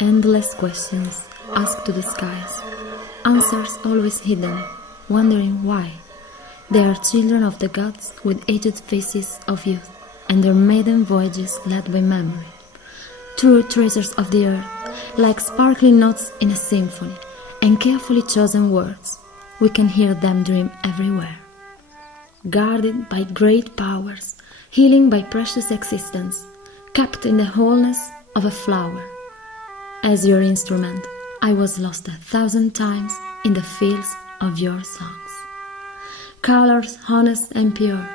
endless questions asked to the skies, answers always hidden, wondering why. They are children of the gods with aged faces of youth, and their maiden voyages led by memory. True treasures of the earth, like sparkling notes in a symphony, and carefully chosen words, we can hear them dream everywhere. Guarded by great powers, healing by precious existence, kept in the wholeness of a flower. As your instrument, I was lost 1,000 times in the fields of your songs. Colors honest and pure,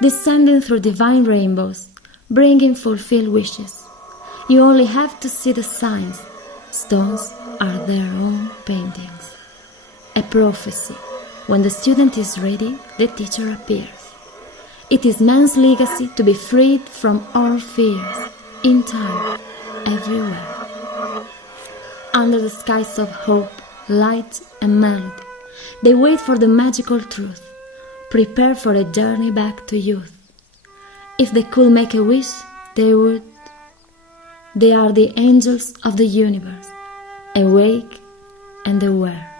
descending through divine rainbows, bringing fulfilled wishes. You only have to see the signs. Stones are their own paintings. A prophecy. When the student is ready, the teacher appears. It is man's legacy to be freed from all fears, in time, everywhere. Under the skies of hope, light and melody, they wait for the magical truth, prepare for a journey back to youth. If they could make a wish, they would. They are the angels of the universe, awake and aware.